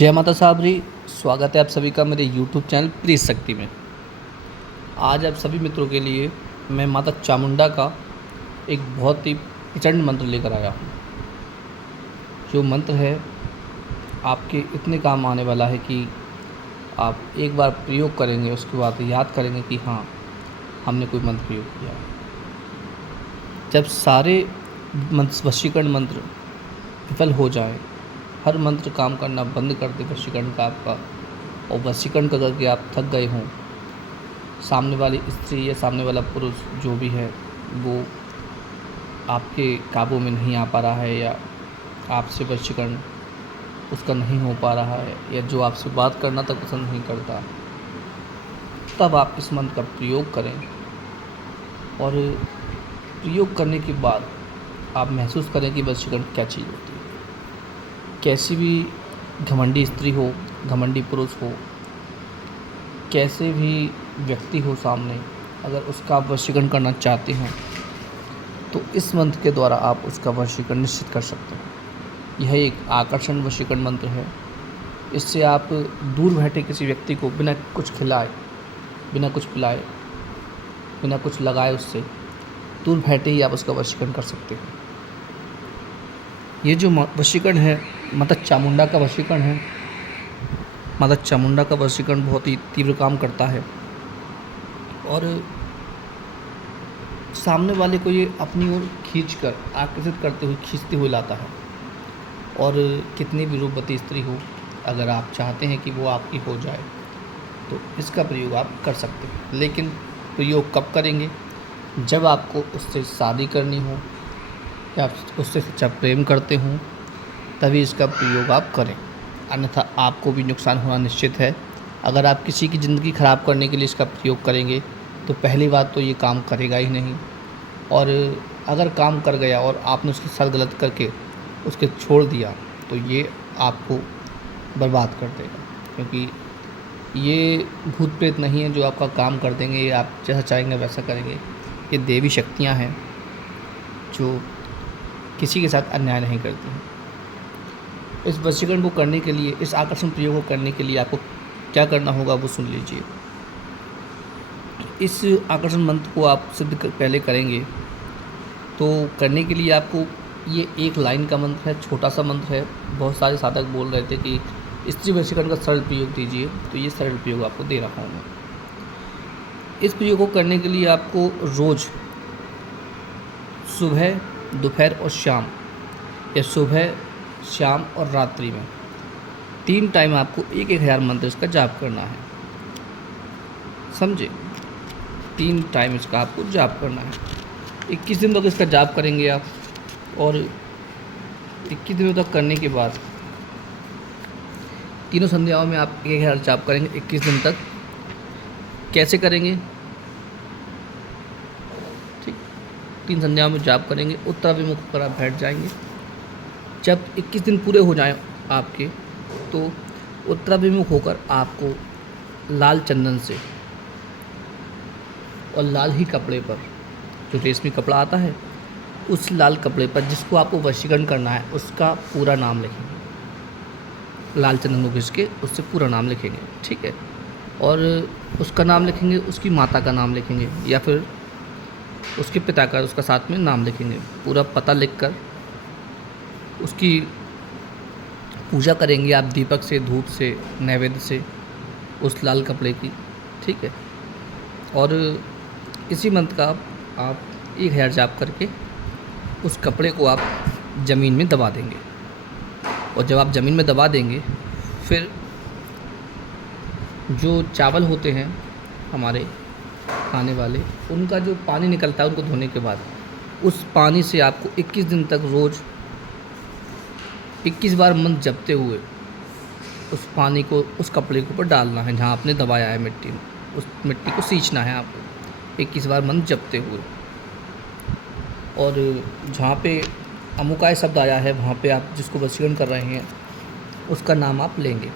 जय माता साबरी। स्वागत है आप सभी का मेरे YouTube चैनल प्लीज़ शक्ति में। आज आप सभी मित्रों के लिए मैं माता चामुंडा का एक बहुत ही प्रचंड मंत्र लेकर आया हूँ। जो मंत्र है आपके इतने काम आने वाला है कि आप एक बार प्रयोग करेंगे, उसके बाद याद करेंगे कि हाँ, हमने कोई मंत्र प्रयोग किया है। जब सारे वशीकरण मंत्र विफल हो जाए, हर मंत्र काम करना बंद कर दे वशीकरण का आपका, और वशीकरण का करके आप थक गए हों, सामने वाली स्त्री या सामने वाला पुरुष जो भी है वो आपके काबू में नहीं आ पा रहा है, या आपसे वशीकरण उसका नहीं हो पा रहा है, या जो आपसे बात करना तक पसंद नहीं करता, तब आप इस मंत्र का प्रयोग करें। और प्रयोग करने के बाद आप महसूस करें कि वशीकरण क्या चीज़ होती है। कैसी भी घमंडी स्त्री हो, घमंडी पुरुष हो, कैसे भी व्यक्ति हो सामने, अगर उसका आप वशीकरण करना चाहते हैं तो इस मंत्र के द्वारा आप उसका वशीकरण निश्चित कर सकते हैं। यह एक आकर्षण वशीकरण मंत्र है। इससे आप दूर बैठे किसी व्यक्ति को बिना कुछ खिलाए, बिना कुछ पिलाए, बिना कुछ लगाए, उससे दूर बैठे ही आप उसका वशीकरण कर सकते हैं। ये जो वशीकरण है माता चामुंडा का वशीकरण है। माता चामुंडा का वशीकरण बहुत ही तीव्र काम करता है और सामने वाले को ये अपनी ओर खींचकर, आकर्षित करते हुए, खींचते हुए लाता है। और कितनी भी रूपवती स्त्री हो, अगर आप चाहते हैं कि वो आपकी हो जाए तो इसका प्रयोग आप कर सकते हैं। लेकिन प्रयोग कब करेंगे? जब आपको उससे शादी करनी हो या उससे सच्चा प्रेम करते हों, तभी इसका प्रयोग आप करें, अन्यथा आपको भी नुकसान होना निश्चित है। अगर आप किसी की ज़िंदगी ख़राब करने के लिए इसका प्रयोग करेंगे तो पहली बात तो ये काम करेगा ही नहीं, और अगर काम कर गया और आपने उसके साथ गलत करके उसके छोड़ दिया तो ये आपको बर्बाद कर देगा। क्योंकि ये भूत प्रेत नहीं है जो आपका काम कर देंगे, ये आप जैसा चाहेंगे वैसा करेंगे। ये देवी शक्तियाँ हैं जो किसी के साथ अन्याय नहीं करती हैं। इस वशीकरण को करने के लिए, इस आकर्षण प्रयोग को करने के लिए आपको क्या करना होगा वो सुन लीजिए। इस आकर्षण मंत्र को आप सिद्ध पहले करेंगे तो करने के लिए आपको, ये एक लाइन का मंत्र है, छोटा सा मंत्र है। बहुत सारे साधक बोल रहे थे कि स्त्री वशीकरण का सरल प्रयोग दीजिए, तो ये सरल प्रयोग आपको दे रहा हूँ मैं। इस प्रयोग को करने के लिए आपको रोज़ सुबह, दोपहर और शाम, या सुबह, शाम और रात्रि में 3 टाइम आपको 1,000 मंत्र इसका जाप करना है। समझे? 3 टाइम इसका आपको जाप करना है। 21 दिन तक इसका जाप करेंगे आप, और 21 दिनों तक करने के बाद तीनों संध्याओं में आप 1,000 जाप करेंगे 21 दिन तक। कैसे करेंगे? ठीक, 3 संध्याओं में जाप करेंगे, उत्तराभिमुख होकर आप बैठ जाएंगे। जब 21 दिन पूरे हो जाएं आपके, तो उत्तराभिमुख होकर आपको लाल चंदन से और लाल ही कपड़े पर, जो रेशमी कपड़ा आता है, उस लाल कपड़े पर जिसको आपको वशीकरण करना है उसका पूरा नाम लिखेंगे। लाल चंदन को घिस के उससे पूरा नाम लिखेंगे, ठीक है? और उसका नाम लिखेंगे, उसकी माता का नाम लिखेंगे, या फिर उसके पिता का, उसका साथ में नाम लिखेंगे। पूरा पता लिखकर उसकी पूजा करेंगे आप, दीपक से, धूप से, नैवेद्य से, उस लाल कपड़े की, ठीक है? और इसी मंत्र का आप 1,000 जाप करके उस कपड़े को आप ज़मीन में दबा देंगे। और जब आप ज़मीन में दबा देंगे, फिर जो चावल होते हैं हमारे खाने वाले, उनका जो पानी निकलता है उनको धोने के बाद, उस पानी से आपको 21 दिन तक रोज़ 21 बार मंत्र जपते हुए उस पानी को उस कपड़े के ऊपर डालना है जहाँ आपने दबाया है मिट्टी में। उस मिट्टी को सींचना है आपको 21 बार मंत्र जपते हुए। और जहाँ पे अमुकाय शब्द आया है, वहाँ पे आप जिसको वशीकरण कर रहे हैं उसका नाम आप लेंगे।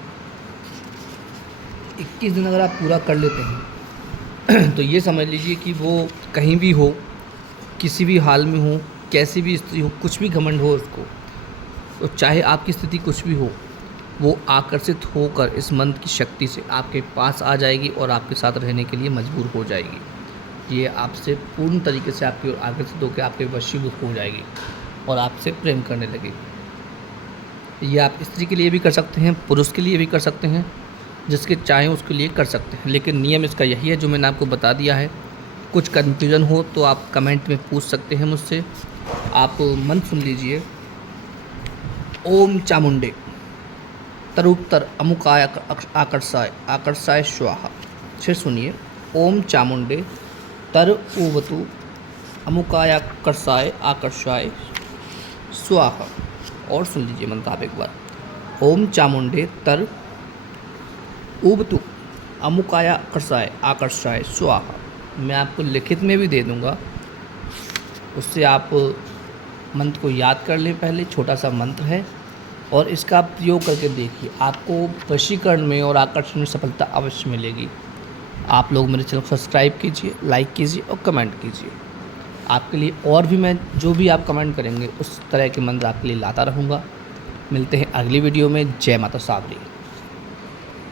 21 दिन अगर आप पूरा कर लेते हैं तो ये समझ लीजिए कि वो कहीं भी हो, किसी भी हाल में हो, कैसी भी स्थिति हो, कुछ भी घमंड हो उसको, तो चाहे आपकी स्थिति कुछ भी हो, वो आकर्षित होकर इस मंत्र की शक्ति से आपके पास आ जाएगी और आपके साथ रहने के लिए मजबूर हो जाएगी। ये आपसे पूर्ण तरीके से आपकी ओर आकर्षित होकर आपके वशीभूत हो जाएगी और आपसे प्रेम करने लगेगी। ये आप स्त्री के लिए भी कर सकते हैं, पुरुष के लिए भी कर सकते हैं, जिसके चाहें उसके लिए कर सकते हैं। लेकिन नियम इसका यही है जो मैंने आपको बता दिया है। कुछ कन्फ्यूज़न हो तो आप कमेंट में पूछ सकते हैं मुझसे। आप मंत्र सुन लीजिए। ओम चामुंडे तरुत्तर अमुकाय आकर्षाय आकर्षाय स्वाहा। फिर सुनिए। ओम चामुंडे तर उवतु अमुकाय आकर्षाय आकर्षाय स्वाहा। और सुन लीजिए मंत्र आप एक बार। ओम चामुंडे तर उवतु अमुकाय आकर्षाय आकर्षाय स्वाहा। मैं आपको लिखित में भी दे दूँगा, उससे आप मंत्र को याद कर लें। पहले छोटा सा मंत्र है और इसका आप प्रयोग करके देखिए, आपको वशीकरण में और आकर्षण में सफलता अवश्य मिलेगी। आप लोग मेरे चैनल को सब्सक्राइब कीजिए, लाइक कीजिए और कमेंट कीजिए। आपके लिए और भी मैं जो भी आप कमेंट करेंगे उस तरह के मंत्र आपके लिए लाता रहूँगा। मिलते हैं अगली वीडियो में। जय माता सावरी।